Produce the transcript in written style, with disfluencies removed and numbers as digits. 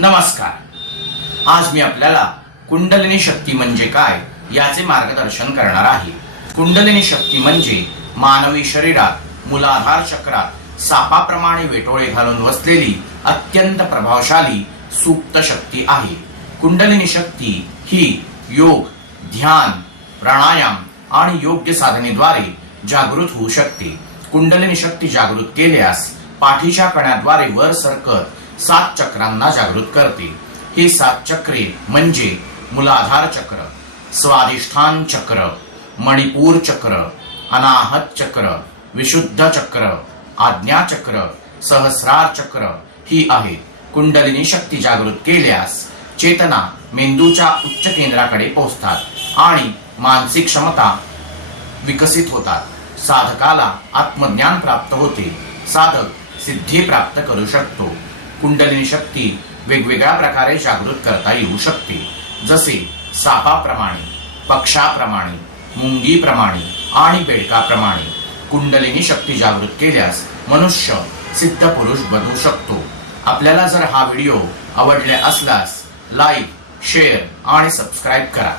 नमस्कार. आज मी आपल्याला कुंडलिनी शक्ती म्हणजे काय याचे मार्गदर्शन करणार आहे. कुंडलिनी शक्ती म्हणजे मानवी शरीरात मूलाधार चक्रात सापाप्रमाणे वेटोळे घालून बसलेली अत्यंत प्रभावशाली सुप्त शक्ती आहे. कुंडलिनी शक्ती ही योग, ध्यान, प्राणायाम आणि योग्य साधनेद्वारे जागृत होऊ शकते. कुंडलिनी शक्ती जागृत केल्यास पाठीच्या कण्याद्वारे वर सरकत 7 चक्रांना जागृत करते. ही 7 चक्रे म्हणजे मूलाधार चक्र, स्वाधिष्ठान चक्र, मणिपूर चक्र, अनाहत चक्र, विशुद्ध चक्र, आज्ञा चक्र, सहस्रार चक्र ही आहे. कुंडलिनी शक्ती जागृत केल्यास चेतना मेंदूच्या उच्च केंद्राकडे पोहोचतात आणि मानसिक क्षमता विकसित होतात. साधकाला आत्मज्ञान प्राप्त होते. साधक सिद्धी प्राप्त करू शकतो. कुंडलिनी शक्ती वेगवेगळ्या प्रकारे जागृत करता येऊ शकते, जसे सापाप्रमाणे, पक्षाप्रमाणे, मुंगीप्रमाणे आणि बेडकाप्रमाणे. कुंडलिनी शक्ती जागृत केल्यास मनुष्य सिद्ध पुरुष बनू शकतो. आपल्याला जर हा व्हिडिओ आवडला असल्यास लाईक, शेअर आणि सबस्क्राईब करा.